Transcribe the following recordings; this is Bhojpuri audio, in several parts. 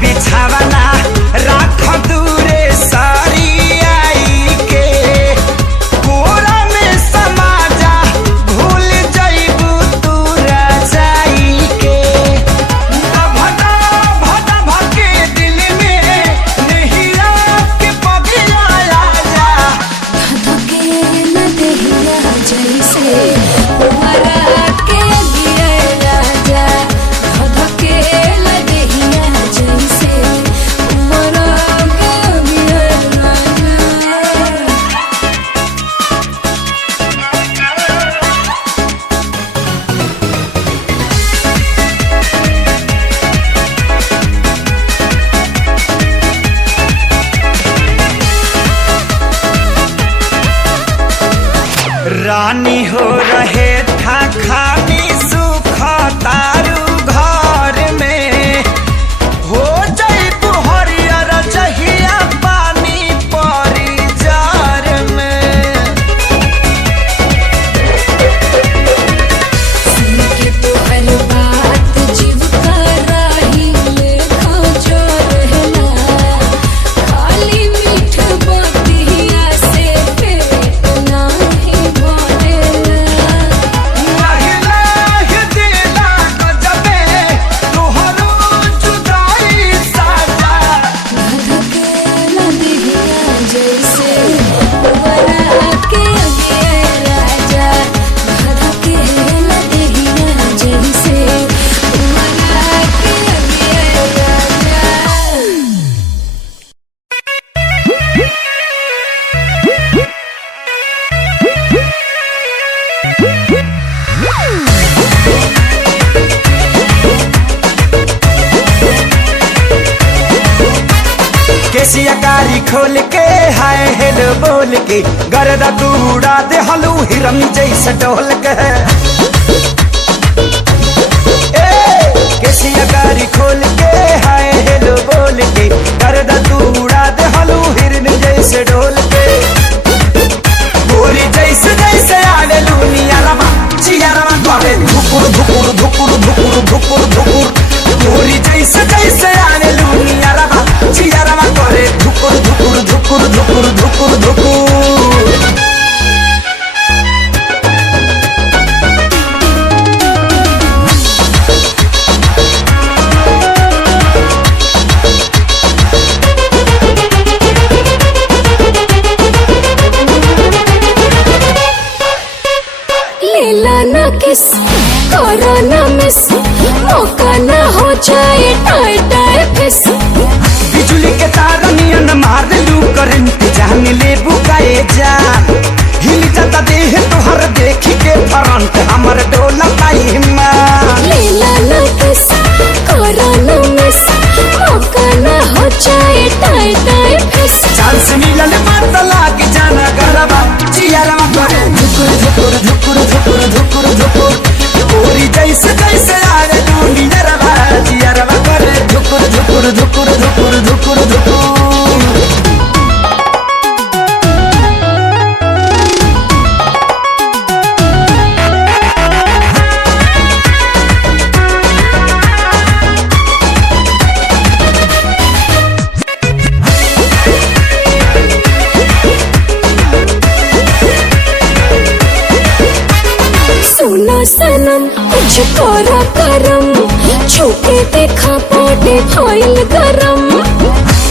बिछावना राख दूरे सारी आई के कोरा में समा जा भूल जाइबू तू रजाई के भदा भदा भके दिल में नहीं के पगिया जा धधके न देहिया जैसे तुम्हारा के गिरे राजा धधके न देहिया जैसे तुम्हारा के गिरे राजा। रानी हो रहे था खानी सुख तारू घर में हो जाइबू हरियर जहिया पानी परी जार में सुन के तोहर बात जीव का राही लेखा जो रहना खाली मीठ बतिया से पेट नाही भरेला। लाहि लाहि दिला गजबे तोहरो जुदाई साजा धधके न देहिया जैसे तुम्हारा के गिरे राजा धधके न देहिया जैसे तुम्हारा के गिरे राजा। केसिया कारी खोल के हाय हेलो बोल के गर्दा तू उड़ा दे हलू हिरन जैसे डोल के ए केसिया कारी खोल के हाय हेलो बोल के गर्दा तू उड़ा दे हलू हिरन जैसे डोल के गोरी जैसे जैसे आले लुनिया रमा चिया रमा करे धुकुर धुकुर धुकुर धुकुर धुकुर धुकुर गोरी जैसे जैसे आले लुनिया रमा चिया रमा करे धुकुर धुकुर धुकुर धुकुर धुकुर धुकुर। लीला न किस करो न मिस मौका न हो जाए टाई टाई फिस बिजुली के तार नियन मार लू करंट जान ले बुकाए जान हिल जाता देह तोहर देखी के फ्रंट हमर डोला पाई मान लीला न किस करो न मिस मौका न हो जाए टाई टाई फिस चांस मिलल मत लाग जाना गरबा चियारमा करे धुकुर धुकुर धुकुर धुकुर धुकुर धुकुर गोरी जैसे जैसे आवे दुनिया रवा चियारमा करे धुकुर धुकुर धुकुर धुकुर धुकुर धुकुर। सुनो सनम कुछ करो करम छूके देखा पोटे भइल गरम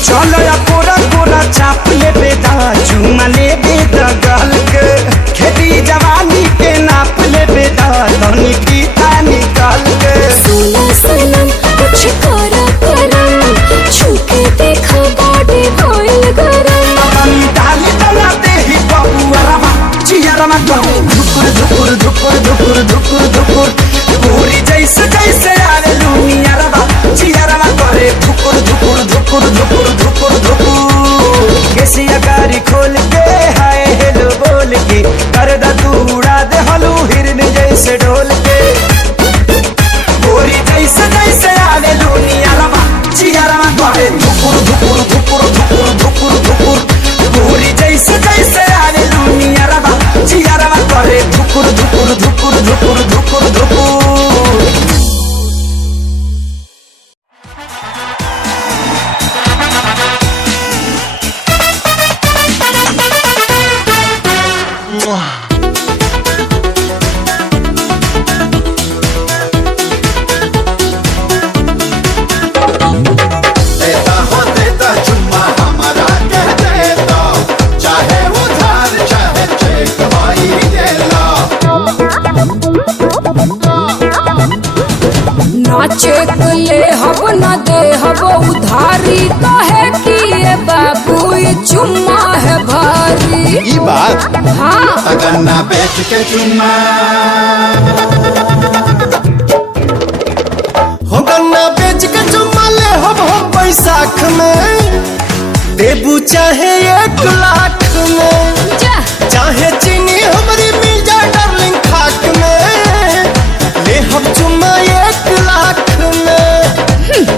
चलो या कोरा कोरा चाप ले बेदा चुमा ले बेदा गल के खेती जवानी के नाप ले बेदा तनी फीता निकाल के सुनो सनम कुछ करो करम छूके देखा पोटे भइल गरम तनी डाली बनाते ही बबुआ रमा चिया रमा करे धुकुर धुकुर धुकुर धुकुर धुकुर धुकुर गोरी जैसे जैसे आवे लुनिया रमा चिया रमा करे धुकुर धुकुर ना चेक ले हब ना दे हब उधारी कहे कि ये बाबू ये चुम्मा है भारी। ई बात हाँ गन्ना बेच के चुम्मा हो गन्ना बेच के चुम्मा ले हम बैसाख में देबू चाहे 1 लाख में जा चाहे चीनी हमारी मिल जाए डार्लिंग खाक में ले हम चुम्मा 1 लाख में।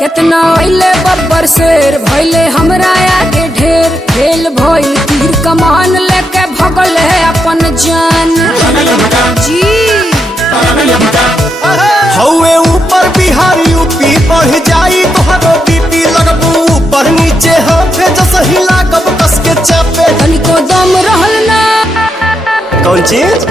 कितना अइले बब्बर शेर भइले हमरा आगे ढेर खेल भइल तीर कमान लेके भगल है अपन जान जी। हौवे ऊपर बिहार यूपी बढ़ जाई तोहरो बीपी लगबू ऊपर नीचे हाथे जस हिला कब कस के चापे। तनिको दम रहल ना कौन चीज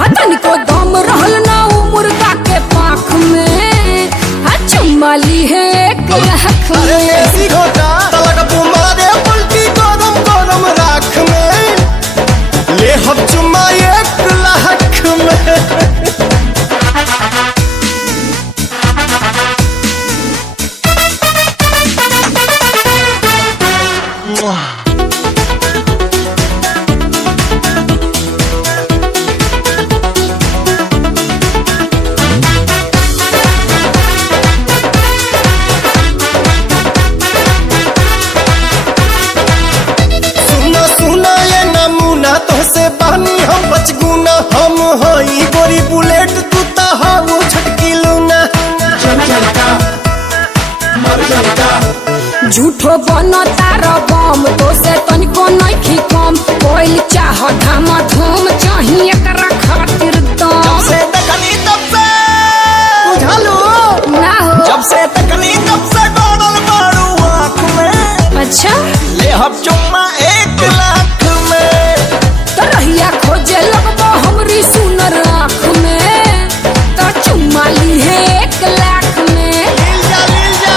हाँ तनिको दम रहल ना उ मुर्गा के पाख में हाँ चुम्मा ली है 1 लाख अरे में। ऐसी घोटा लगबू मारे पलटी गरम गरम राख में ले हम चुम्मा 1 लाख में। सुना सुना ये नमूना तोहसे बहनी हम बचगुना हम हई गोरी बुलेट तू ता हाउ छटकी लूना। झूठो बनो तारा बम तो से तनिको नइखी कम कोइल चाह धामा धूम चाही एकरा खातिर दम से तकनी तब से बुझालो ना हो। जब से तकनी तब से डोडल मारू आँख में अच्छा ले हम चुम्मा 1 लाख में। तरहिया खोजे लगबो हमरी सुनर आँख में तो चुम्मा ली है 1 लाख में। लील जा लील जा।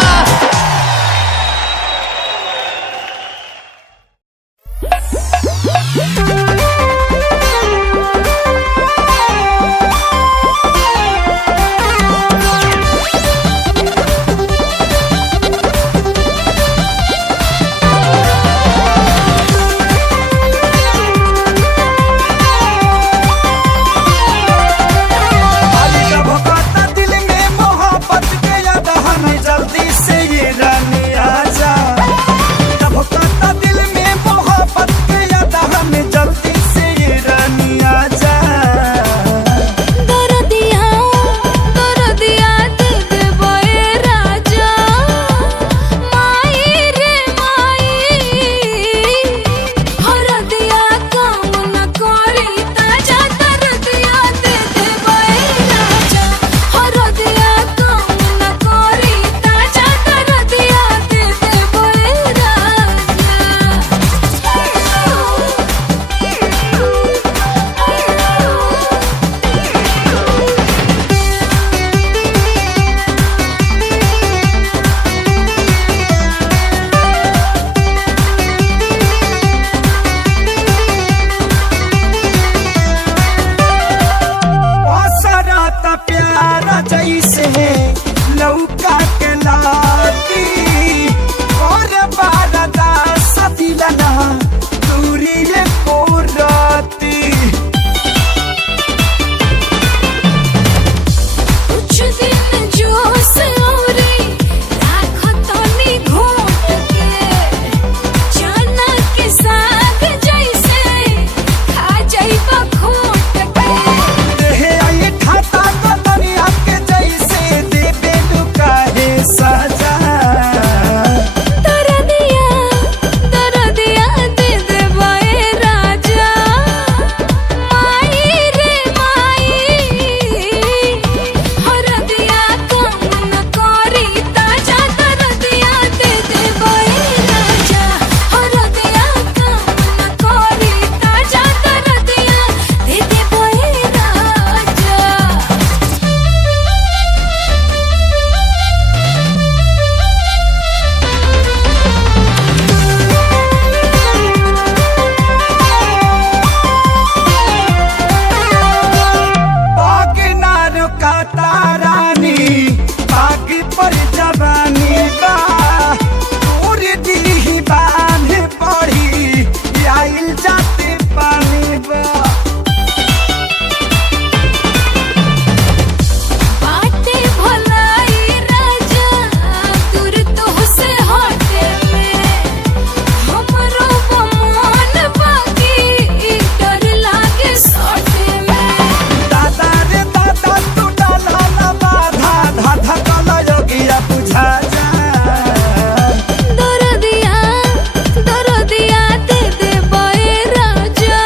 पानी बा पूरी दिल ही बांध पड़ी आइल जाते पानी बा बाटे भलाई राजा दूर तो से हटे में हमरो मन बाकी डर लागे सटे में दादा रे दादा तू डाला ना बाधा धाधा कला योगिया बुझा जा दरदिया दे दे बए राजा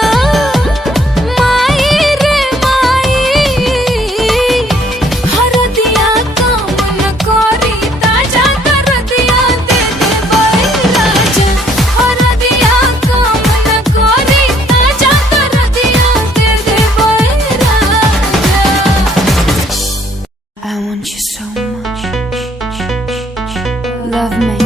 माई रे माई हरदिया काम न करी ताजा दरदिया दे दे बए राजा हरदिया काम न करी ताजा दरदिया दे दे बए राजा I want you so much. Love me.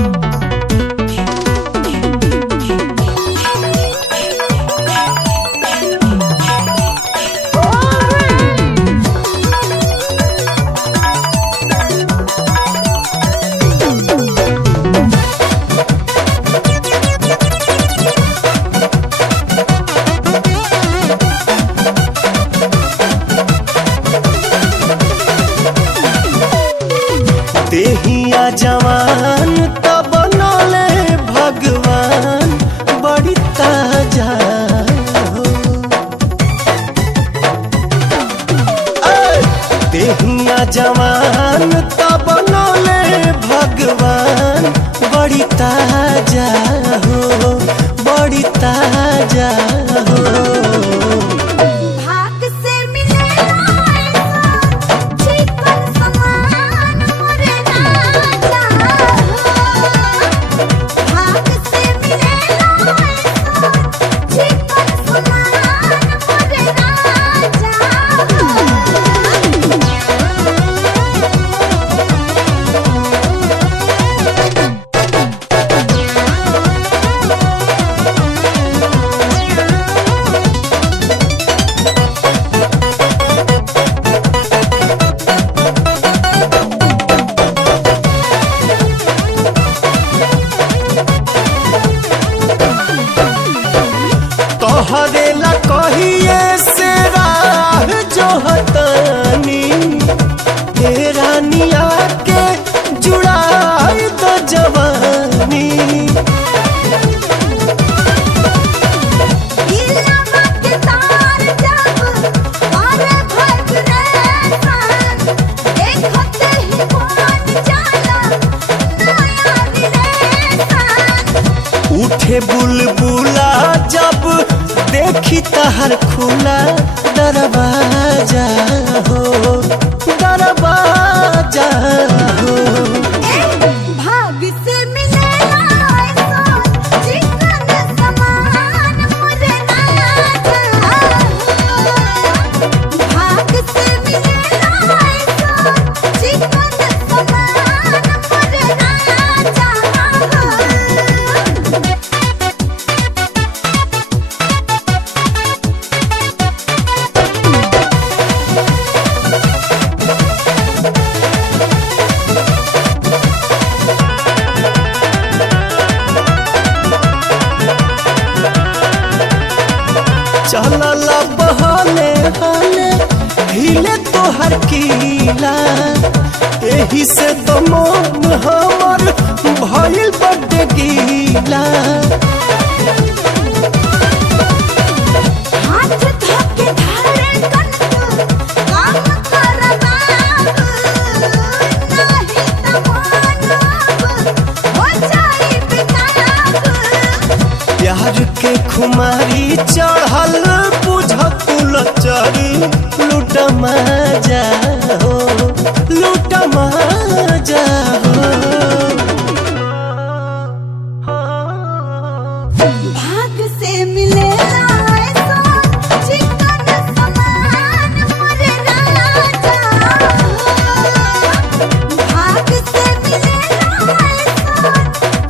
देहिया जवान तब नौले भगवान बड़ी ताजा हो देहिया जवान तब नौले भगवान बड़ी ताजा हो बड़ी ताजा हो भाग से मिलेला चिकन समान मोरे राजा भाग से मिलेला चिकन समान मोरे राजा तोहरे ला कहिए से राह जो हतानी हे रानिया के जुड़ाई तो जवानी दिलवा के तार जब पारे भग रे देखते ही बन जाला नया रिलेशन उठे बुलबुला जब देखी तहर खुला दरवाजा हो दरवाजा हो भाग से मिलेला चिकन समान मोरे राजा भाग से मिलेला चिकन समान मोरे राजा चलल बहले हले हिले तोहर कीला एही से तो मन हमर भइल बड्डे गीला हाथ धके धारे कनक काम कर बाबू नहीं त मानब हो जाई बेताब प्यार के खुमारी चढ़ल बुझ कुल चरी लूट मजा हो लूट मजा हो भाग से मिलेला चिकन समान मोरे राजा भाग से मिलेला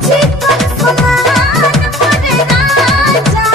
चिकन समान मोरे राजा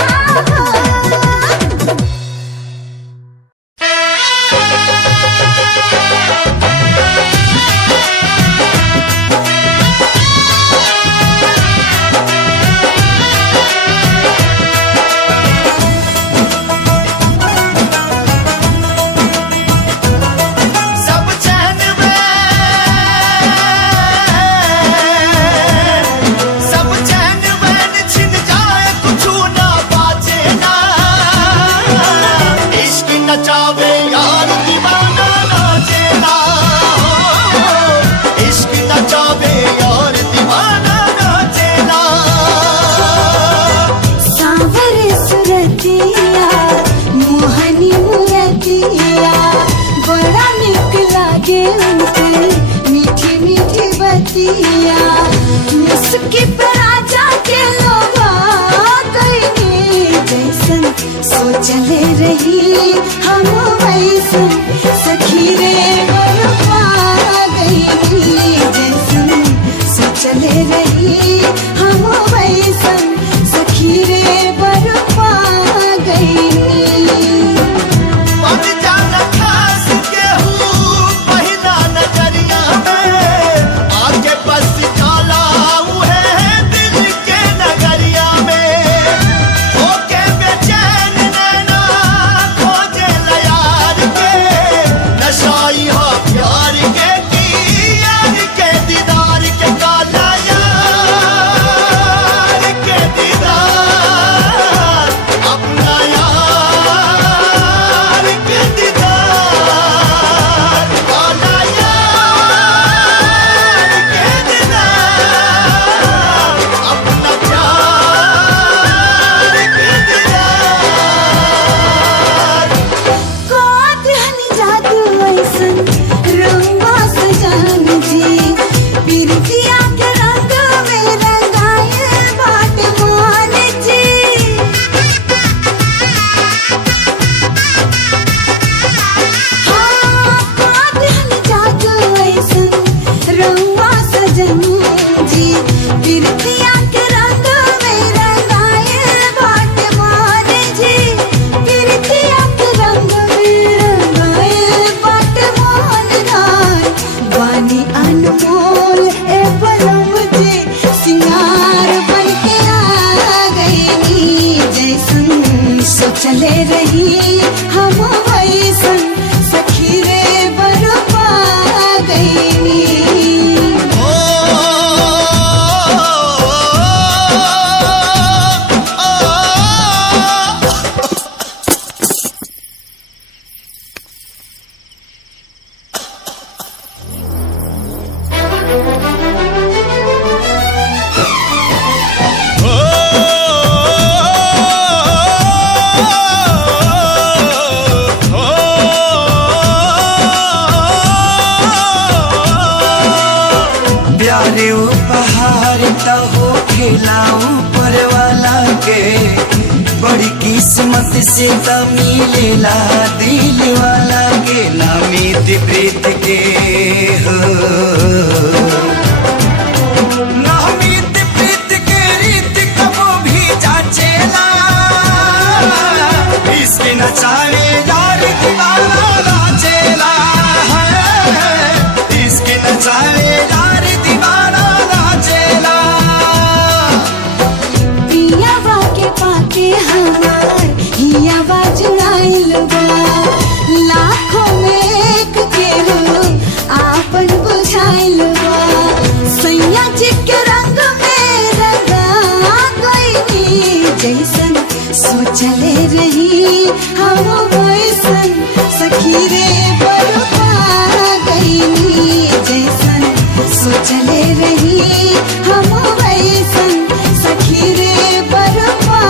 मुस्की पे राजा के लोभा गईनी जैसन सोचले रही हम वैसन सखी रे बरपा गईनी जैसन सोचले रही हम वैसन सखी रे बरपा गईनी। बन जाना खास केहू पहिला नजरिया में आगे बस जाला उहे दिल के नगरिया में होके बेचैन नैना खोजे यार के नशाई हो प्यार के की यार के दीदार के काला यार के दीदार अपना यार के दीदार काला यार के दीदार अपना प्यार के दीदार। कातिहनी जादू ऐसन रंगवा सजान जी बिरतिया के रंग में रंगाए बाट मान जी। हाँ कातिहनी जादू ऐसन रंगवा सजन जी बिरतिया के रंग में रंगाए बाट मान जी। बिरतिया के रंग में रंगाए बाट मान गाय वानी अनमोल ए पलम जी सिंगार बन के आ गईनी जैसन सोचले रही हम वैसन सखी रे बरपा गईनी। प्यारे उपहार तो हो खिलाऊं पर वाला के बड़ी किस्मत से तो मिलेला दिल वाला के नामित प्रीत के हो नामित प्रीत के रीत कबो भी जाचेला इसके नचावे यार दीवाना नाचेला इसके नचावे यार दीवाना नाचेला। पियावा के पाके हमार हियावा जुड़ाइल बा लाखों में एक के हो आपन बुझाइल बा सैया जी के रंग में रंगा गईनी जैसन सोचले रही हम वैसन सखी रे बरपा गईनी जैसन सोचले रही हम वैसन सखी रे बरपा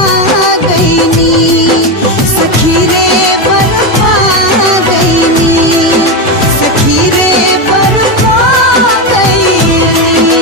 गईनी सखी रे बरपा गईनी सखी रे बरपा गईनी।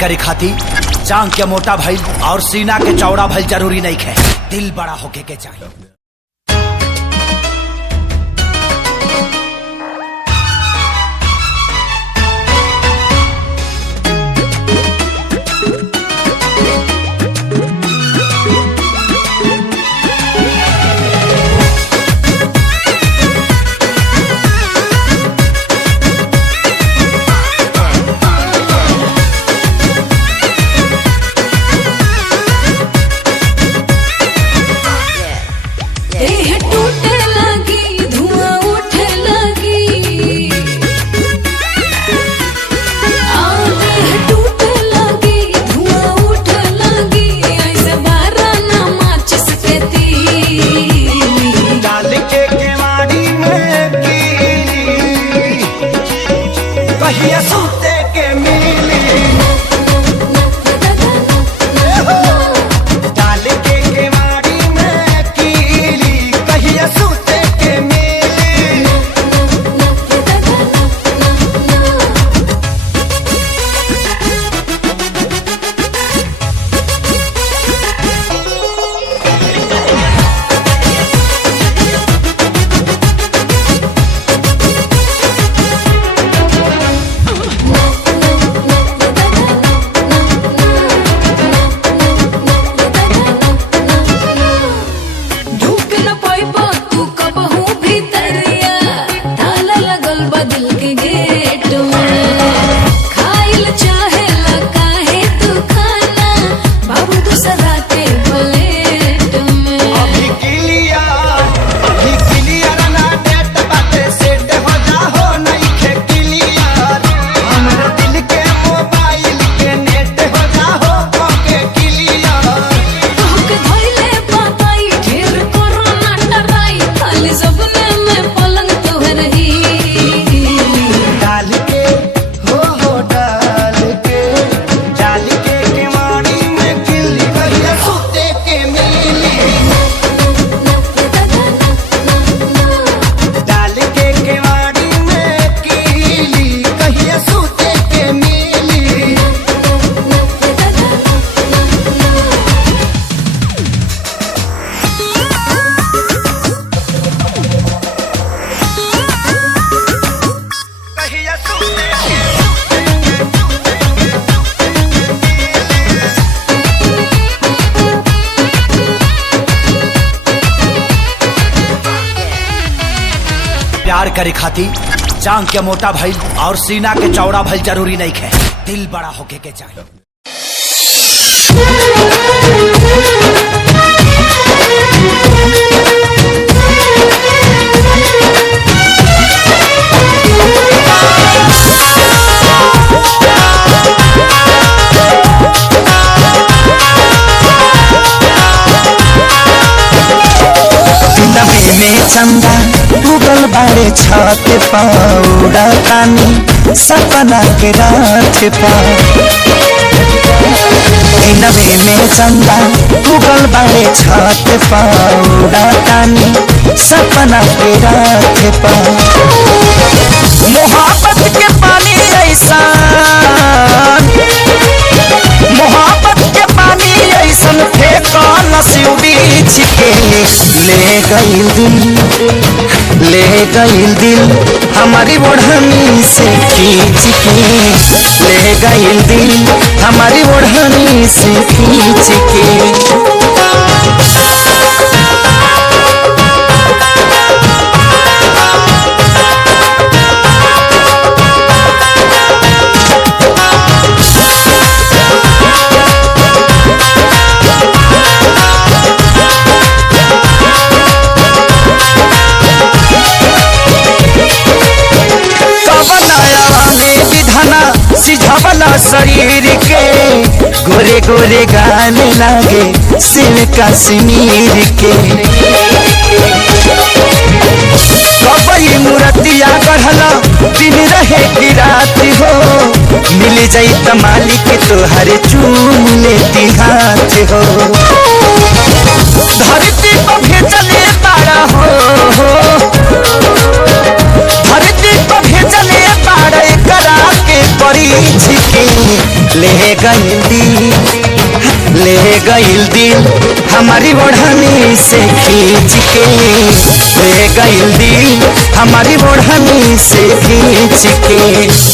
करे खाती जांग के मोटा भइल और सीना के चौड़ा भइल जरूरी नहीं है, दिल बड़ा होके के चाहिए। देह टूटे लगी, धुआं उठे लगी। देह टूटे लगी, धुआं उठे लगी। ऐसे बारा ना माचिस के तीली। डाल के केवाड़ी में कीली, कहिया सूते के मिली। डाल के केवाड़ी में कीली, कहिया सूते के मिली। ढूक न पाइबा तू कबहू भीतरिया। ताला लगल बा दिल के गेट में। खाइल चाहेला काहे तू खाना, बाबू दूसरा के प्लेट में। अभी क्लियर ना डेट बाटे सेट हो जाहो नइखे क्लियर। हमरे दिल के मोबाइल के नेट हो जाहो ओके क्लियर। तोहके धइले पाताई, ढेर करो ना डराई। खाली सपने में पलंग तोहर हिली। डाल के हो डाल के केवाड़ी में किल्ली, कहिया सूते के मिली। डाल के केवाड़ी में कीली, कहिया सूते के मिली। कहिया सूते प्यार करे खाती जांग के मोटा भइल और सीना के चौड़ा भइल जरूरी नहीं है, दिल बड़ा होके के चाहिए। नबे में चंदा उगल बाड़े छत पौड़ा तानी सपना के रात पा। नबे में चंदा उगल बाड़े छत पौड़ा तानी सपना के रात पा। मोहब्बत के पानी ऐसा, मोहब्बत के पानी ऐसन फेंका नसीब बीच के। ले गईल दिल हमारी ओढ़नी से खींच के। ले गईल दिल हमारी ओढ़नी से खींच के। सिझवला शरीर के गोरे गोरे गाने लागे सिर कश्मीर के। कबई मूर्तिया गढ़ला दिन रहे की रात हो। मिल जाई त मालिक तोहरे चूम लेती हाथ हो। धरती पर भेजले तारा हो, धरती पर भेजले तारा करा के परीछ के। ले गइल दिल, ले गइल दिल हमारी ओढ़नी से खींच के, ले गइल दिल हमारी ओढ़नी से खींच के।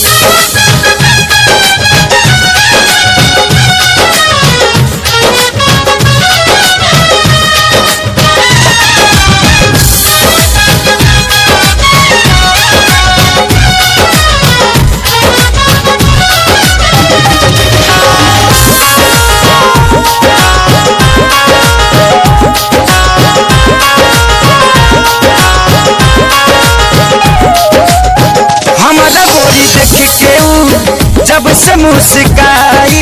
जब से मुस्काई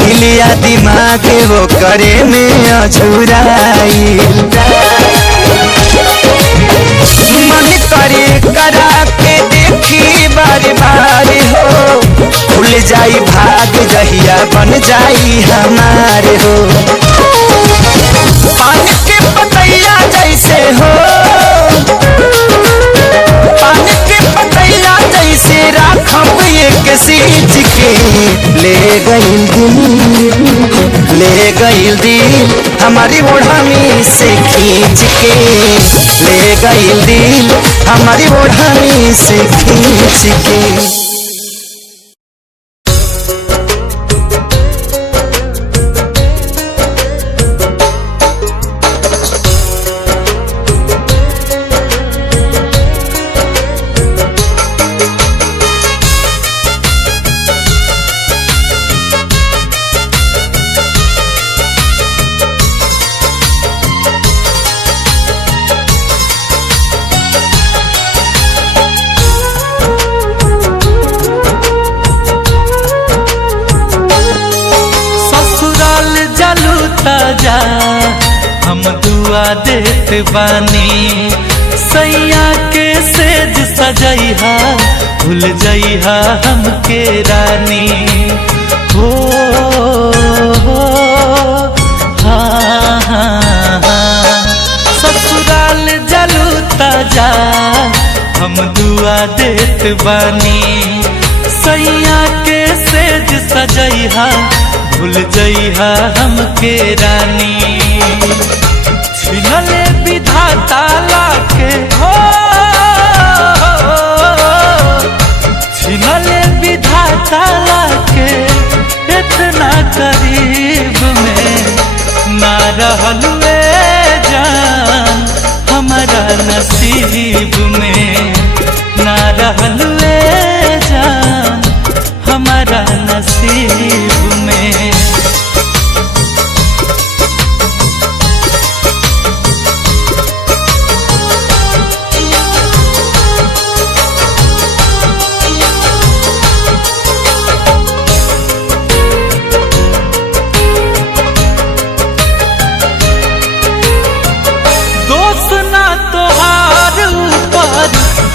हिलिया दिमाग वो करे में अझुराई, मन करे करा के देखी बार बार हो, खुल जाई भाग जहिया बन जाई हमारे हो। पानी के पतैया जैसे हो, पानी के पतैया जैसे राखब एक सींच के, ले गइल दिल, ले गइल दिल हमारी ओढ़नी से खींच के, ले गइल दिल हमारी ओढ़नी से खींच के। हम दुआ देत बानी, सैया के सेज सजैहा, भूल जइहा हमके रानी हो, हाँ हाँ हाँ। ससुराल जलू ताजा हम दुआ देत बानी, सैया के सेज सजैहा, भूल जइहा हमके रानी। छिनले विधाता लाके हो, छिनले विधाता लाके इतना करीब में ना रहलुए जान, हमारा नसीब में ना रहलुए जान, हमारा नसीब में।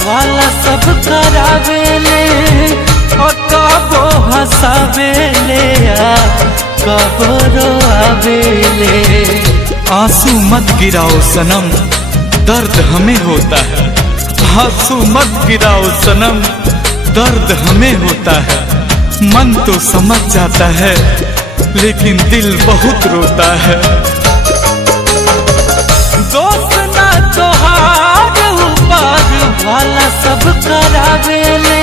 वाला सब करावेले और कबो हंसावेले कबो रोआवेले। आंसू मत गिराओ सनम, दर्द हमें होता है। आंसू मत गिराओ सनम, दर्द हमें होता है। मन तो समझ जाता है लेकिन दिल बहुत रोता है। दोस्त ना तोहार ऊपर वाला सब करावेले,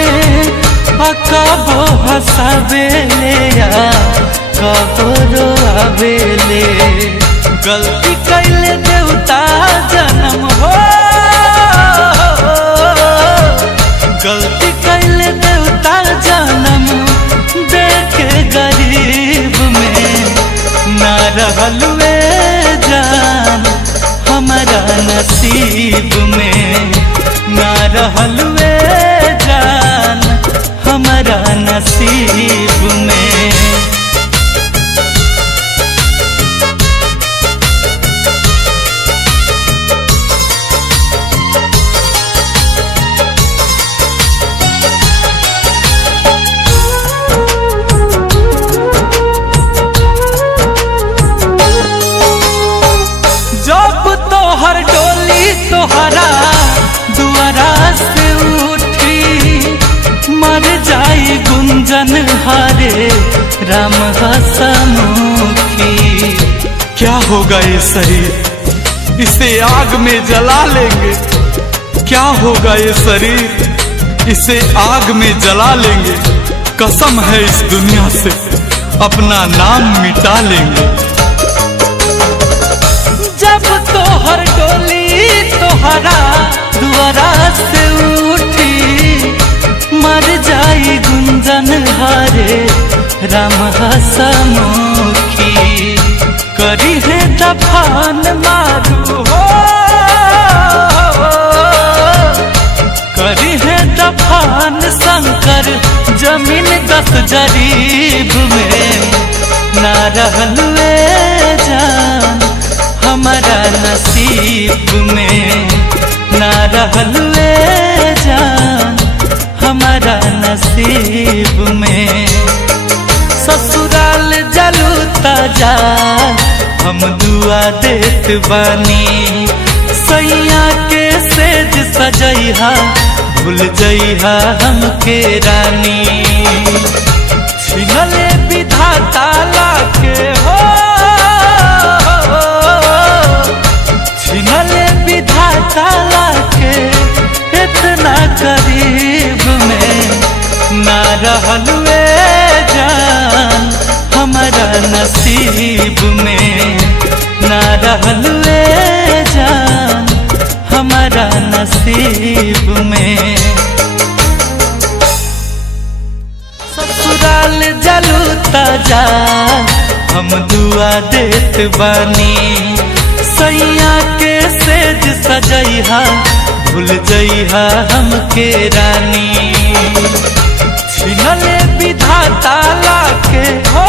कबो हंसावेले कबो रोआवेले। गलती कैले देवता जन्म हो, गलती कैले देवता जन्म देके गरीब में ना रहलुए जान, हमारा नसीब में ना रहलुए जान, हमारा नसीब में। जब तोहर डोली तोहरा दुआरा से उठी, मर जाई गुंजन हारे होगा ये शरीर, इसे आग में जला लेंगे। क्या होगा ये शरीर, इसे आग में जला लेंगे। कसम है इस दुनिया से अपना नाम मिटा लेंगे। जब तोहर डोली तोहरा दुआरा से उठी, मर जाई गुंजन हारे राम हसमुखी। करी है दफान मारू हो, करी है दफान शंकर जमीन 10 जरीब में। ना रहलुए जान हमारा नसीब में, ना रहलुए जान हमारा नसीब में। ससुराल जलूता जा हम दुआ देत बानी। सैया के सेज सजैहा भूल जइहा हमके रानी। छिनले विधाता लाके हो, छिनले विधाता लाके इतना करीब में। ना रहलुए जान हमारा नसीब में, ना रहलुए जान हमारा नसीब में। ससुराल जलूता जा हम दुआ देत बानी। सैया के सेज सजैहा भूल जइहा हमके रानी। छिनले विधाता लाके हो।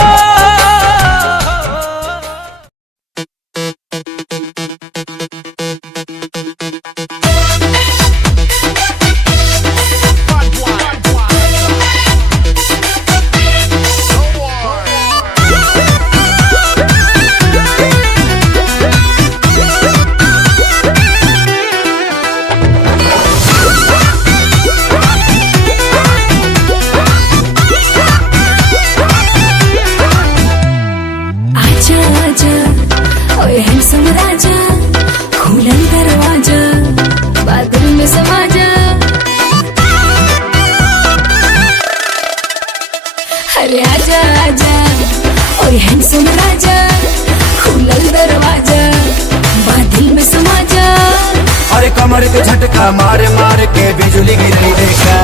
कमर के झटका मारे मारे के बिजली गिरई देखा।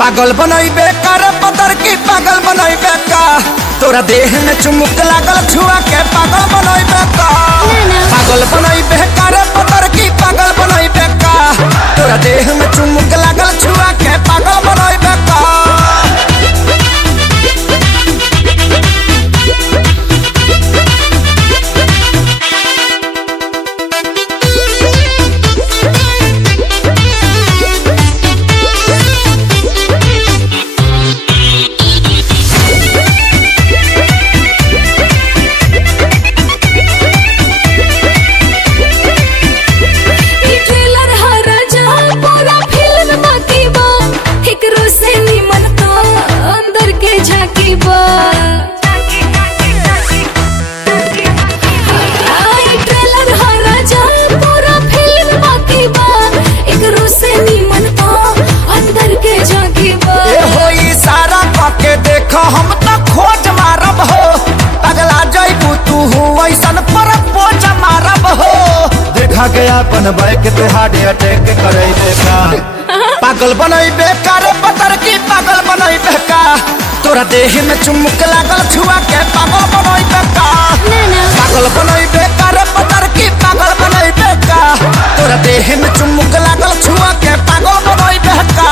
पागल बनई बेकार पतर की पागल बनई बेका। तोरा देह में चुमुक लागल छुआ के पागल बनई बेका। पागल बनई बेकार पतर की पागल बनई बेका। तोरा देह में चुमुक लागल छुआ के पागल बनई बेका। हम तो खोज मारब हो, पगला जइबू तू ऐसन पर पोज मारब हो। देखा गया अपन बैक पे हार्ट अटैक करे देखा। पागल बनई बेकार पतर की पागल बनई बेका। तोरा देह में चुमुक लागल छुआ के पागल बनई बेका। पागल बनई बेकार पतर की पागल बनई बेका। तोरा देह में चुमुक लागल छुआ के पागल बनई बेका।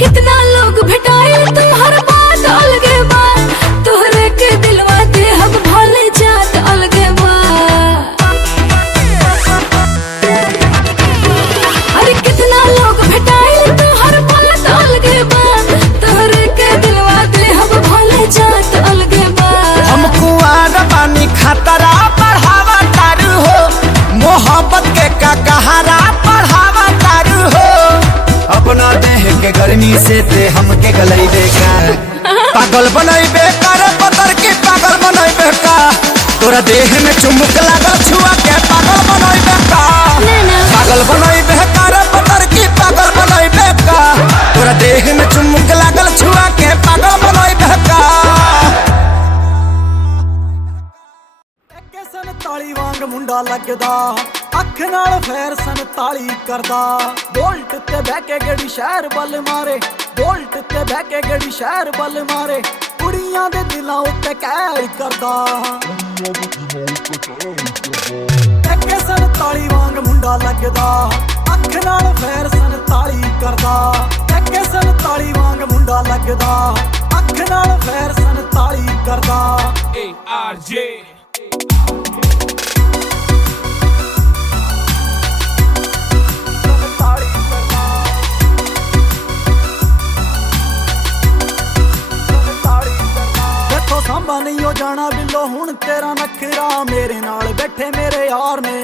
कितना लोग भेटाए तुम्हारा बात पागल बनई बेकार पतर की पागल बनई बेका तोरा देह में चुमुक लागल छुआ के पागल बनई बेका पागल बनई बेकार पतर की पागल बनई बेका तोरा देह में चुमुक लागल छुआ के पागल बनई बेका संताली वांग मुंडा लगदा अख नाल फैर संताली करदा बोल्ट ते बह के गड़ी शहर बल मारे बोल्ट ते बह के गड़ी शहर बल मारे कुड़ियां दे दिलां उत्ते कहर करदा एके संताली वांग मुंडा लगदा अख नाल फैर संताली करदा एके संताली वांग मुंडा लगदा अख नाल फैर संताली करदा ARJ सांबा नहीं हो जाना बिलो हुण तेरा नखरा मेरे नाल बैठे मेरे यार ने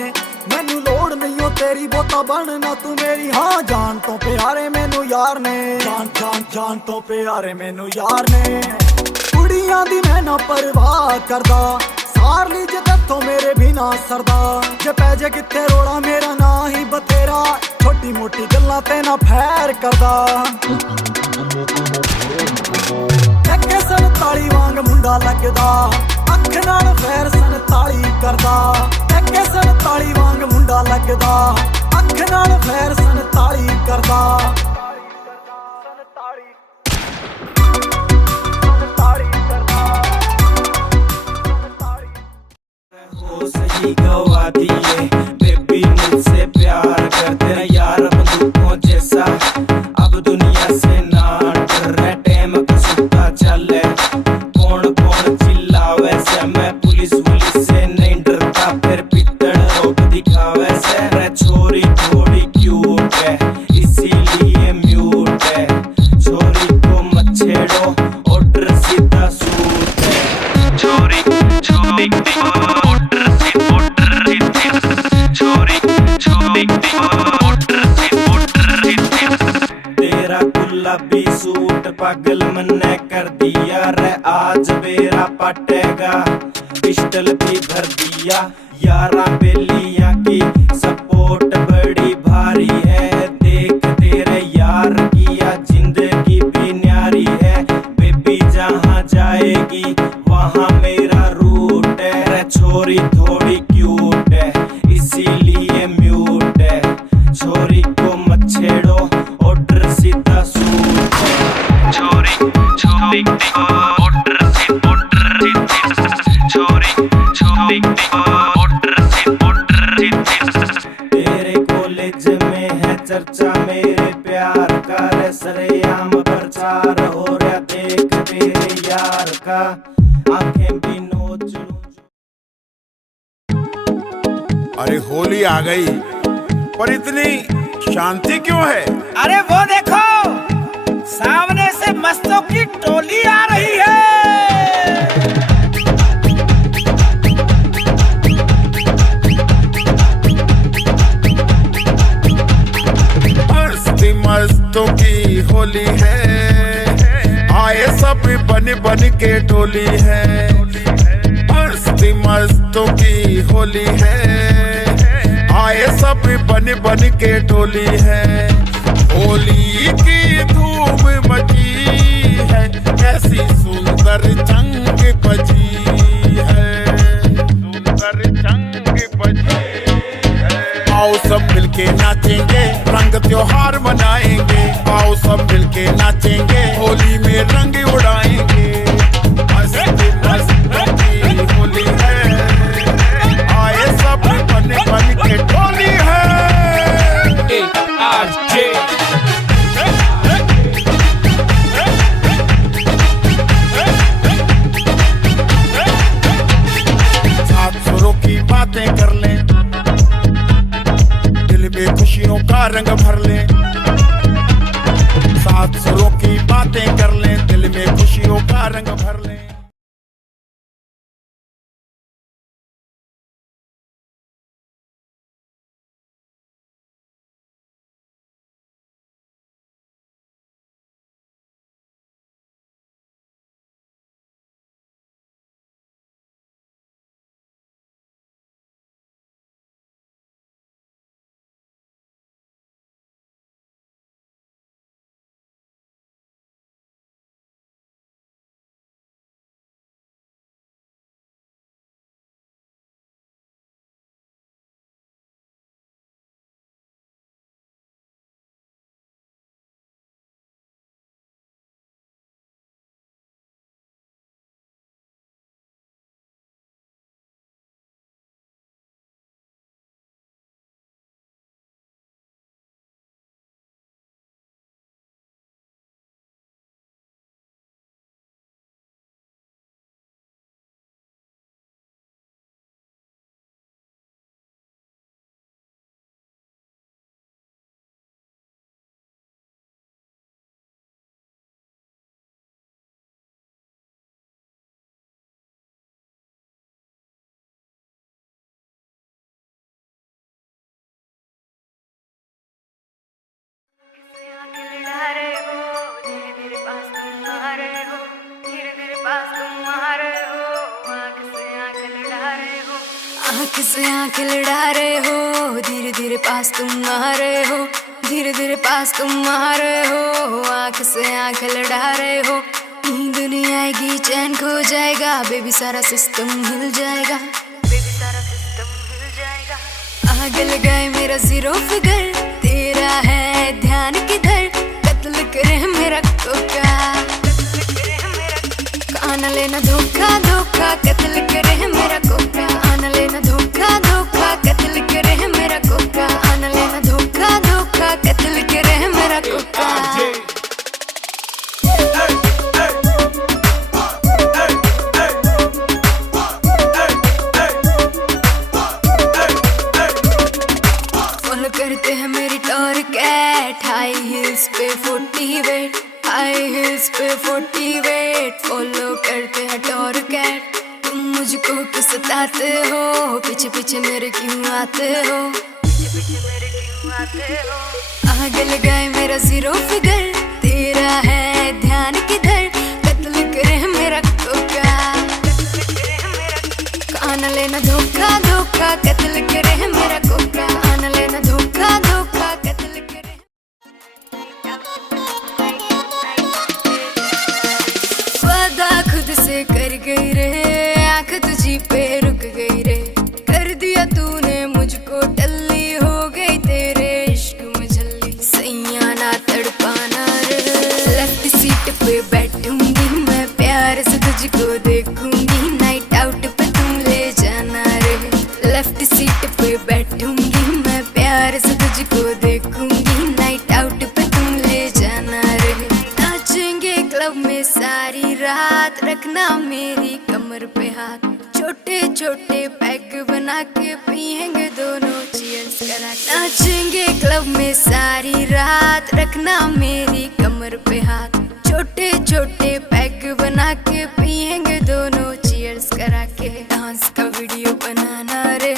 मैनू लोड़ नहीं हो तेरी बोता बनना तू मेरी हाँ जान तो प्यारे मैनू यार ने जान जान जान तो प्यारे मैनू यार ने कुड़ियां दी मैं ना परवाह करदा सार ली जे तत्थों मेरे बिना सरदा जे पै जे किथे रोड़ा मेरा ना ही बतेरा छोटी मोटी गल्लां ते ना फैर करदा एके संताली वांग मुंडा लगदा अख नाल फैर संताली करदा एके संताली वांग मुंडा लगदा अख नाल फैर संताली करदा हो सही गवा दिए बेबी मुझसे प्यार कर तेरा यार बंदूकों जैसा अब दुनिया से ना डर रहे टाइम का सुता चले कौन कौन चिल्लावे से मैं पुलिस से नहीं डरता फिर पित्तड़ रोक दिखावे से रे छोरी थोड़ी क्यूट है इसीलिए म्यूट है छोरी को मत छेड़ो ऑर्डर सीधा सूट है छोरी छोरी तेरा गुलाबी सूट पागल मन्ने कर दिया रे आज बेरा पटेगा पिस्टल भी भर दिया यारा बेलिया की सपोर्ट बड़ी भारी है देख तेरे यार किया जिंदगी भी न्यारी है बेबी जहाँ जाएगी वहाँ मेरा रूट है रे छोरी थोड़ी क्यूट है इसीलिए म्यूट है छोरी को मत छेड़ो ऑर्डर सीधा सूट है छोरी छोरी ऑर्डर से छोरी छोरी ऑर्डर तेरे कॉलेज में है चर्चा मेरे प्यार का रे सरेआम प्रचार हो रहा देख तेरे यार का आंखें भी नोच लूं अरे होली आ गई पर इतनी शांति क्यों है? अरे वो देखो सामने से मस्तों की टोली आ रही है। मस्ती मस्तों की होली है आए सब बन बन के टोली है मस्ती मस्तों की होली है आए सब बन बन के टोली है होली की धूम मची है ऐसी सुंदर जंग बजी है सुंदर जंग बजी है आओ सब मिलके नाचेंगे रंग त्योहार मनाएंगे आओ सब मिलके नाचेंगे होली में रंग उड़ाएंगे मस्ती मस्ती होली है आए सब बन बन के टोली है ARJ साथ सुरों की बातें कर लें दिल में खुशियों का रंग भर लें साथ सुरों की बातें कर लें दिल में खुशियों का रंग भर लें आंख से आंख लड़ा रहे हो, धीरे धीरे पास तुम आ रहे हो, धीरे धीरे पास तुम आ रहे हो। आंख से आंख लड़ा रहे हो, नींद नहीं आएगी, चैन खो जाएगा, बेबी सारा सिस्टम हिल जाएगा, बेबी सारा सिस्टम हिल जाएगा। आग लगाए मेरा जीरो फिगर, तेरा है ध्यान किधर, कत्ल करे मेरा कोका, आना लेना धोखा धोखा, कत्ल करे मेरा कोका, आना लेना धोखा धोखा, कत्ल करे मेरा कोका, आना लेना धोखा धोखा, कत्ल करे मेरा कोका। फॉलो करते हैं मेरी टॉर कैट, हाई हिल्स पे 40 वेट, हाई हिल्स पे 40 वेट, फॉलो करते हैं टॉर कैट। तुम मुझको क्यों सताते हो, पीछे पीछे मेरे क्यों आते हो, पीछे पीछे मेरे क्यों आते हो। आग लगाए मेरा जीरो फिगर, तेरा है ध्यान किधर, कत्ल करे मेरा कोका, आना लेना धोखा धोखा, कत्ल करे मेरा कोका, आना लेना धोखा धोखा, कत्ल करे। वादा खुद से कर गई रे, आंख तुझी पे रुक गई रे, कर दिया तूने मुझको टल्ली, हो गई तेरे इश्क में झल्ली, सैया ना तड़पाना रे। लेफ्ट सीट पे बैठूंगी मैं, प्यार से तुझको देखूंगी, नाइट आउट पे तुम ले जाना रे। लेफ्ट सीट पे बैठूंगी मैं, प्यार से तुझको देखूंगी, नाइट आउट पे तुम ले जाना रे। नाचेंगे क्लब में सारी रात, रखना मेरी कमर पे हाथ, छोटे छोटे पैक बना के पिएंगे दोनों चीयर्स करा। नाचेंगे क्लब में सारी रात, रखना मेरी कमर पे हाथ, छोटे छोटे पैक बना के पिएंगे दोनों चीयर्स करा के। डांस का वीडियो बनाना रे,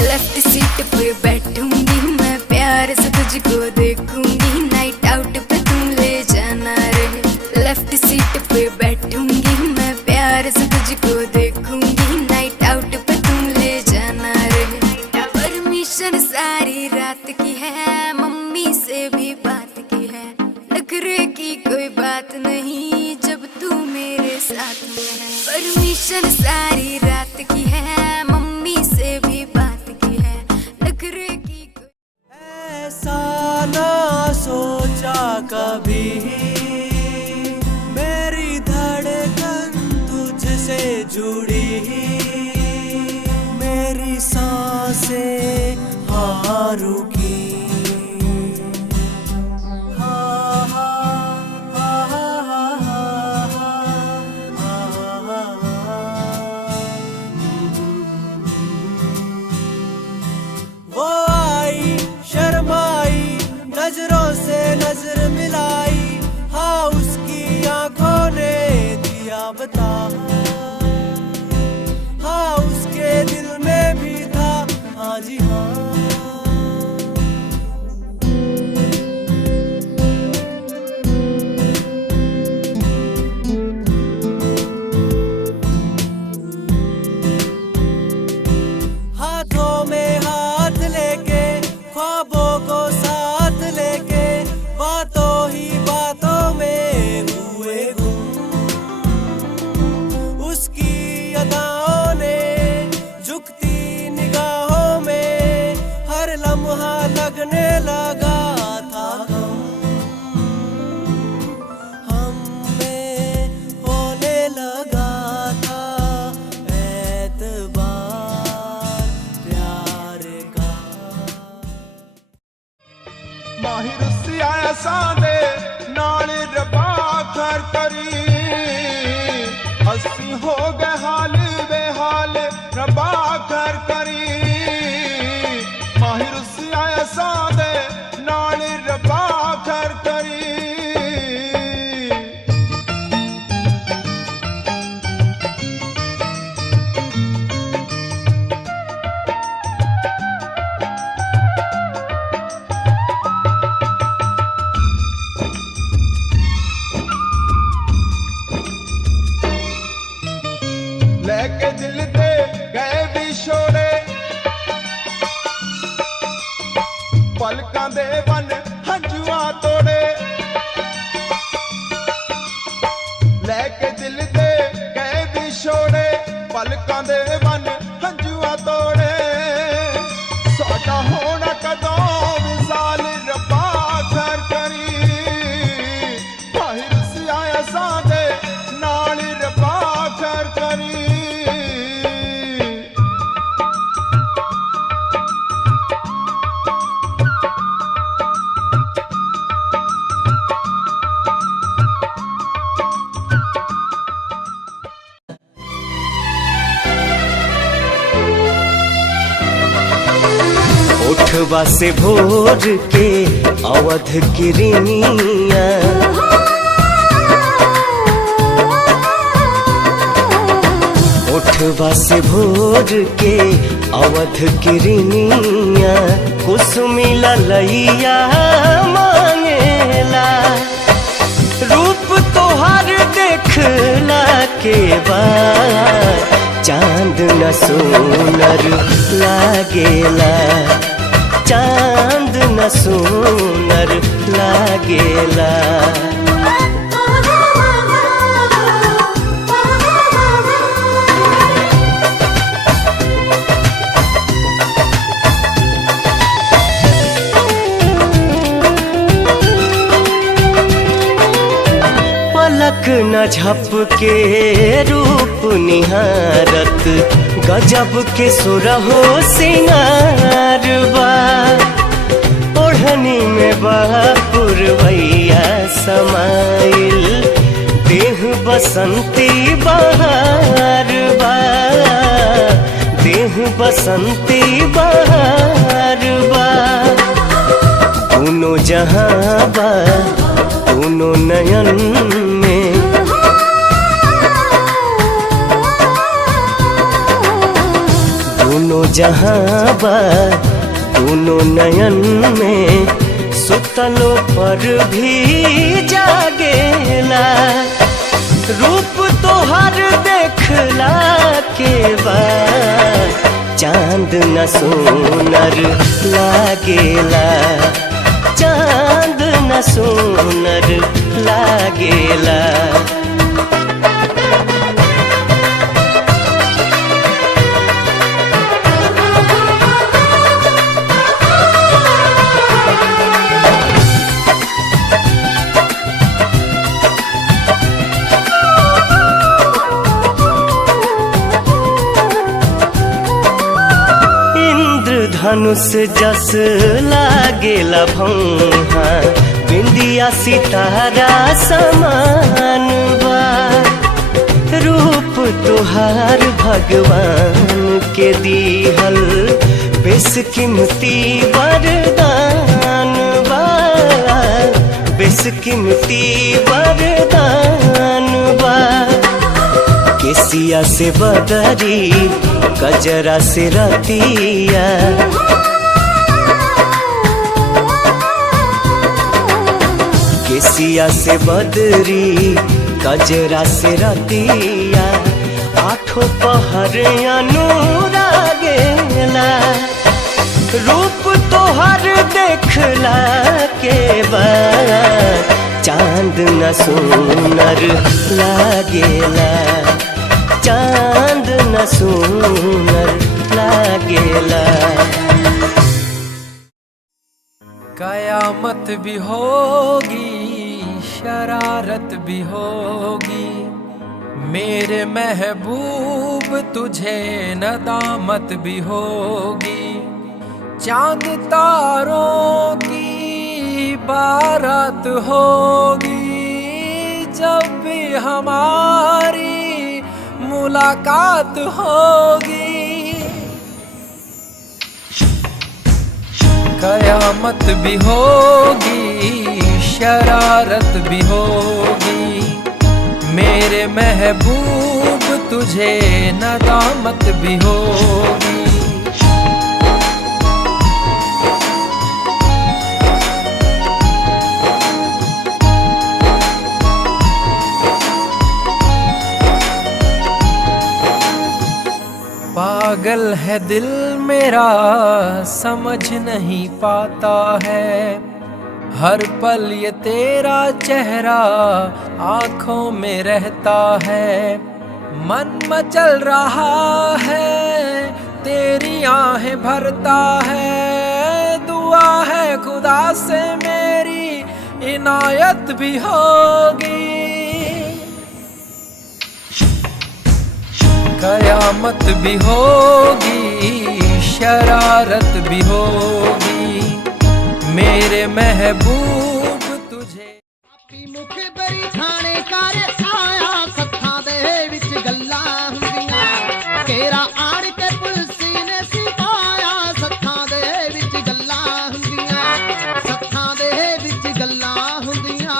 लेफ्ट सीट पे बैठूंगी मैं, प्यार से तुझको देखूंगी, नाइट आउट पे तुम ले जाना रे। लेफ्ट सीट पे बैठूंगी मैं, प्यार से तुझको देखूंगी, नाइट आउट पे तुम ले जाना रे। परमिशन सारी रात की है, मम्मी से भी बात की है, नखरे की कोई बात नहीं जब तू मेरे साथ में है। परमिशन सारी रात की है, मम्मी से भी बात की है, नखरे की कोई। ऐसा ना सोचा कभी, मेरी धड़कन तुझसे जुड़ी, मेरी सांसें हाँ रुकी, हाँ हाँ हाँ हाँ हाँ हाँ वो आई शर्माई, नजरों से नजर मिलाई, हाँ उसकी आंखों ने दिया बता, हाँ उसके दिल में भी था, हाँ जी हाँ। हाथों में हाथ लेके, ख्वाबों को साथ लेके, बातों ही बातों में हुए गुम, उसकी अदाओं ने झुकती निगाहों में, हर लम्हा लगने लगा था हमें होने लगा था एतबार प्यार का। माहिर सिया सादे नाल रबा कर करी, हसी हो गए हाल बेहाल रबा कर करी। माहिर सिया सादे नाल रबा कर करी। ਲੈਕੇ ਦਿਲ ਦੇ ਗਏ ਵਿਛੋੜੇ ਪਲਕਾਂ ਦੇ ਮਨ ਹੰਝੂਆਂ ਤੋੜੇ ਸਾਡਾ ਹੋਣਾ ਕਦੋਂ ਵਿਸਾਲ ਰੱਬਾ ਖੈਰ ਕਰੀ ਤਾਹਿਰ ਸਿਆਇਆ ਸਾਦੇ ਨਾਲ ਰੱਬਾ ਖੈਰ ਕਰੀ उठवा से भोर के अवध किरनिया उठवा से भोर के अवध किरनिया कुसुमी ललैया मांगेला रूप तोहर देखला के बाद चांद न सोनर लागेला चांद न सोनर लागेला पलक न झपके रूप निहारत गजब के सुरहो सिंगार बा ओढ़नी में पुरवैया समाइल देह बसंती बहार बा देह बसंती बहार बा दोनों जहां बा दोनों नयन में दोनों जहां बा दोनों नयन में सुतलों पर भी जागेला रूप तोहर देखला के बाद चांद न सोनर लागेला चांद न सोनर लागेला धनुष जस लागेला भौहा बिंदिया सितारा समान बा रूप तुहार भगवान के दीहल बेशकीमती वरदान बा बेशकीमती वरदान बा केसिया से बदरी कजरा से रतिया केसिया से बदरी कजरा से रतिया आठों पहर अनुरागेला रूप तोहर देखला के बाद चांद न सोनर लागेला चांद न सोनर लागेला कयामत भी होगी शरारत भी होगी मेरे महबूब तुझे नदामत भी होगी चांद तारों की बारात होगी जब भी हमारी मुलाकात होगी कयामत भी होगी शरारत भी होगी मेरे महबूब तुझे नदामत भी होगी पागल है दिल मेरा समझ नहीं पाता है हर पल ये तेरा चेहरा आंखों में रहता है। मन मचल रहा है, तेरी आहें भरता है। दुआ है खुदा से मेरी इनायत भी होगी, कयामत भी होगी, शरारत भी होगी। मेरे महबूब तुझे मुख बरी थाने कर आया, सत्थां दे विच गल्लां हुंदियां। केरा आण के पुलसी ने सिपाया, सत्थां दे विच गल्लां हुंदियां, सत्थां दे विच गल्लां हुंदियां।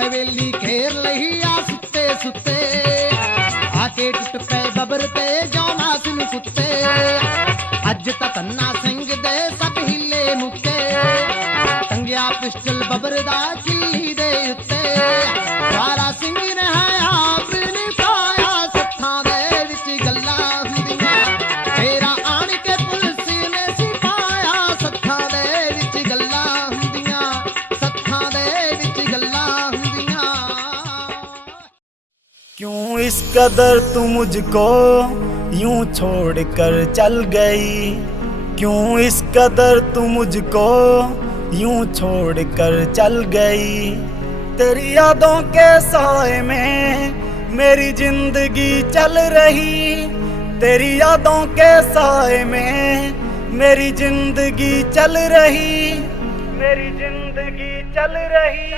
हवेली घेर लही आ सुते सुते, आके टुट पे बबर ते जौना सिन कुत्ते। अज ता तन्ना सिंह दे सब हिले मुक्के, टंगिया पिस्टल बबर दा किल्ली दे उत्ते। सारा सिंह ने है आप ने पाया, सत्थां दे विच गल्लां हुंदियां। तेरा आण के पुलिस ने सिपाया, सत्थां दे विच गल्लां हुंदियां, सत्थां दे विच गल्लां। क्यों इस कदर तू मुझको यूं छोड़ कर चल गई, क्यों इस कदर तू मुझको यूं छोड़ कर चल गई। तेरी यादों के साए में मेरी जिंदगी चल रही, तेरी यादों के साए में मेरी जिंदगी चल रही, मेरी जिंदगी चल रही।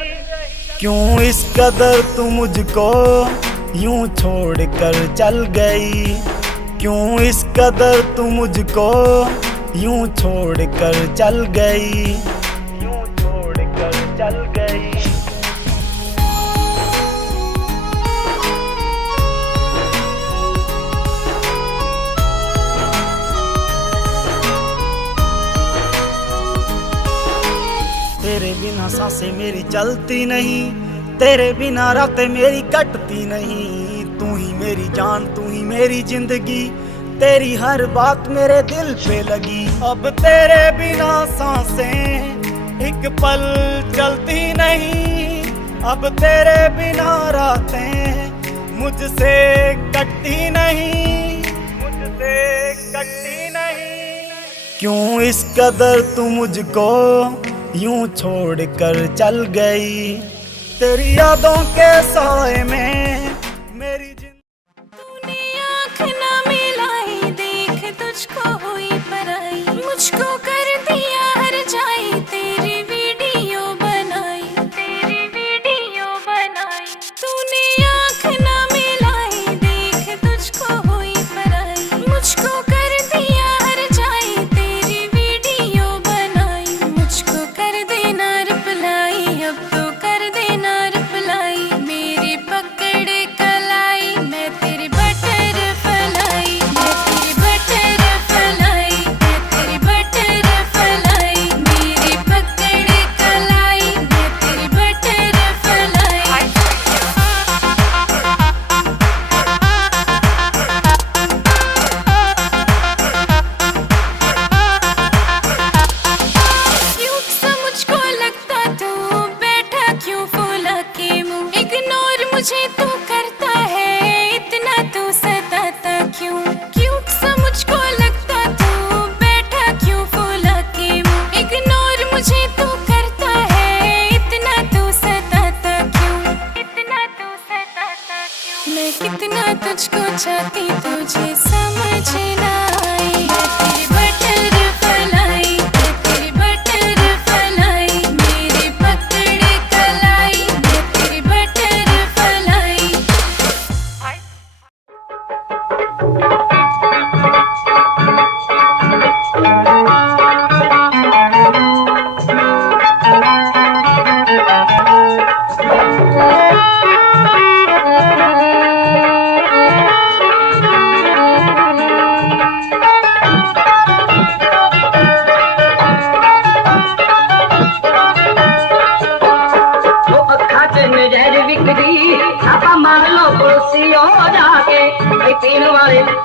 क्यों इस कदर तू मुझको यूं छोड़ कर चल गई, क्यों इस कदर तू मुझको यूं छोड़ कर चल गई, यूं छोड़ कर चल गई। तेरे बिना सांसें मेरी चलती नहीं, तेरे बिना रातें मेरी कटती नहीं। तू ही मेरी जान, तू ही मेरी जिंदगी, तेरी हर बात मेरे दिल पे लगी। अब तेरे बिना सांसें एक पल चलती नहीं, अब तेरे बिना रातें मुझसे कटती नहीं, मुझसे कटती नहीं। क्यों इस कदर तू मुझको यूं छोड़ कर चल गई, तेरी यादों के साए में मेरी तूने आँख ना मिलाई, देख तुझको हुई पराई। मुझको कर दिया हर जाए, तेरी वीडियो बनाई, तेरी वीडियो बनाई। तूने आँख ना मिलाई, देख तुझको हुई पराई। मुझको कर दिया हर जाए, तेरी वीडियो बनाई। मुझको कर देना रिप्लाई, अब तो कर देना रिप्लाई। मेरी पकड़ कलाई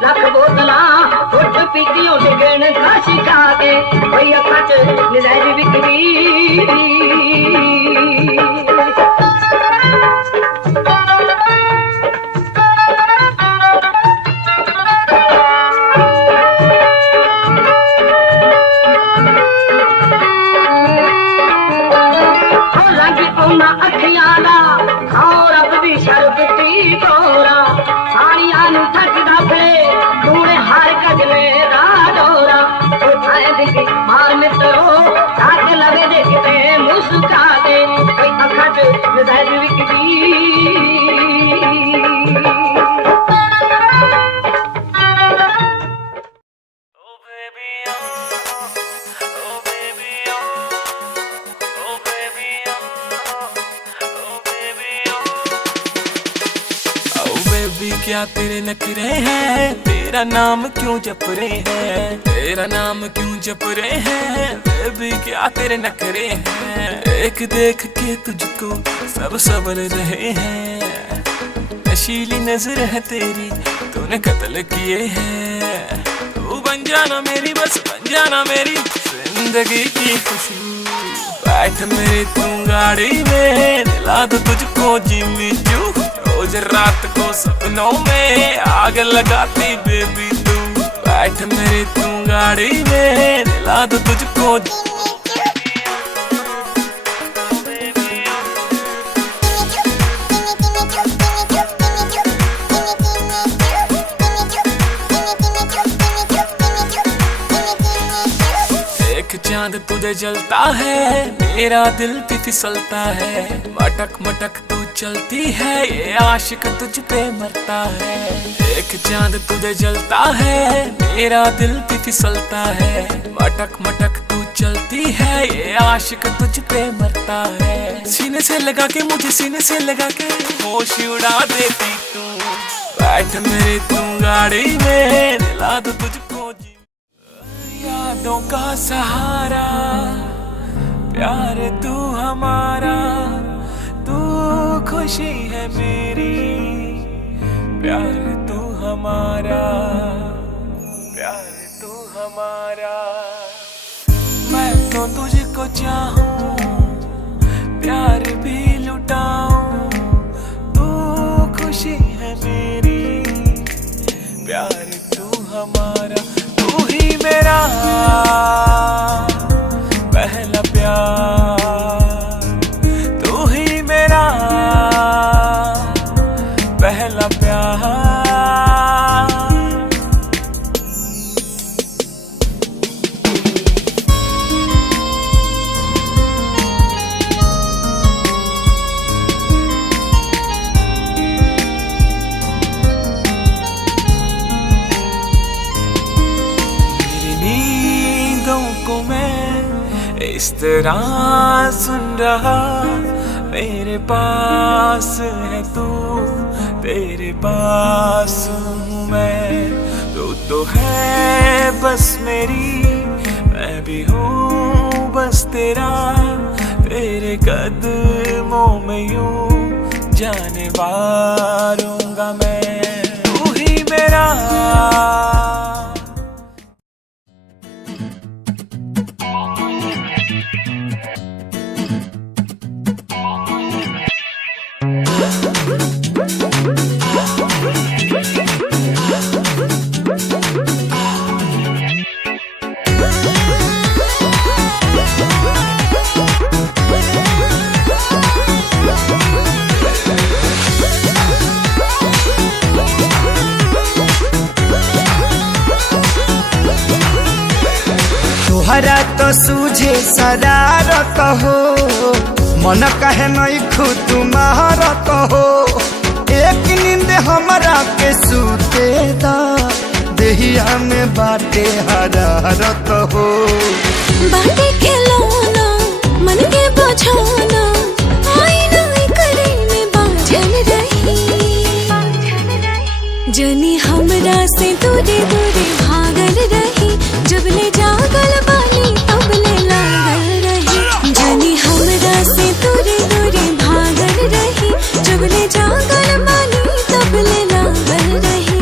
लख बोतला फुट पीतियों से गिन काशी खा के कोई अखा च नजर बिकदी अखियाला और अब भी शरबती तोरा साड़ियां नु थकदा फिरे तूने हर कजले दा डोरा उठाए दिखी मार मित्रो साथ लगे देखते मुस्का दे कोई अखा च नजर विकदी क्या तेरे नखरे हैं, तेरा नाम क्यों जप रहे हैं, तेरा नाम क्यों जप रहे हैं, बेबी क्या तेरे नखरे हैं, एक देख के तुझको सब संभल रहे हैं, नशीली नजर है तेरी तूने कत्ल किए हैं, तू बन जाना मेरी बस बन जाना मेरी जिंदगी की खुशी, बैठ मेरी तू गाड़ी में दिला दो तुझको जिम्मी चू, रोज रात को सपनों में आग लगाती बेबी तू, बैठ मेरी तू गाड़ी में दिला दो तुझको चांद तुझे जलता है मेरा दिल भी फिसलता है, मटक मटक तू चलती है ये आशिक तुझ पे मरता है, एक चांद तुझे जलता है मेरा दिल भी फिसलता है, मटक मटक तू चलती है ये आशिक तुझ पे मरता है, सीने से लगा के मुझे सीने से लगा के होश उड़ा देती तू, बैठ मेरी तू गाड़ी में दिला दो तुझको यादों का सहारा, प्यार तू हमारा, तू खुशी है मेरी, प्यार तू हमारा, प्यार तू हमारा, मैं तो तुझको चाहूं, प्यार भी लुटाऊं, तू खुशी है मेरी, प्यार तू हमारा, तू ही मेरा पहला प्यार, तू ही मेरा पहला प्यार। इस तरह सुन रहा मेरे पास है तू, तेरे पास हूँ मैं, तो है बस मेरी, मैं भी हूँ बस तेरा, तेरे कदमों में यूं जाने वारूंगा मैं, तू ही मेरा तोहरा तो सूझे शरारत हो, मन कहे नहीं खुद तुम्हारत हो, एक नींद हमरा के सूते दा, देहिया में बाटे हरारत हो, बाटे के लोना मन के बुझाना, आईना करे में बाझल रही, जनी हमरा से दूरे दूरे भागल रही, जब ले जागल बानी तब ले लागल रही, जनी हमरा से दूरे दूरे भागल रही, जब ले जागल बानी तब ले लागल रही।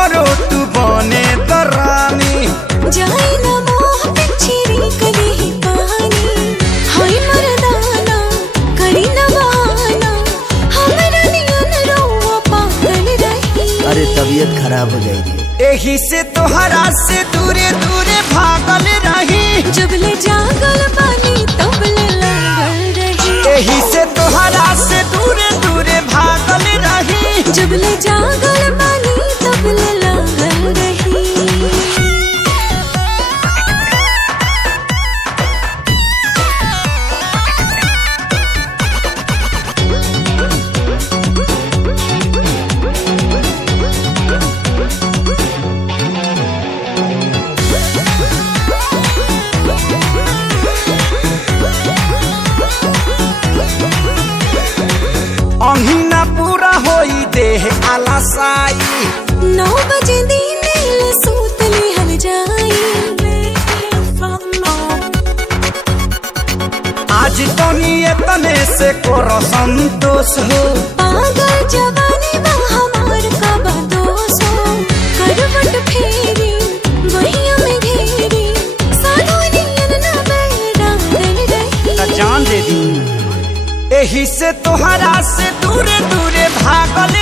हमरो तू बने तो रानी। जाए ना मोह पिछरी कली ही पानी, हाय मर्दाना करी न बहाना, हमरा नियन रोवा पागल रही। अरे तबीयत खराब हो जाएगी। एही से तोहरा से दूरे दूरे भागल रही। जब ले जागल बानी तब ले लागल रही। एही से तोहरा से दूरे दूरे भागल रही। जब ले जागल बानी तब ले लागल रही। अहिना पूरा होई देह आलसाई। 9 बजे दिन ले सूत लिहल जाई। आज तो नियतने से करो संतोष हो। पागल जवानी बा हमार का बदोस हो। करवट फेरी वहिया में घेरी, साधु नियन न बैरा दिल रही। जान दे दी। एही से तोहरा से दूरे दूरे भागल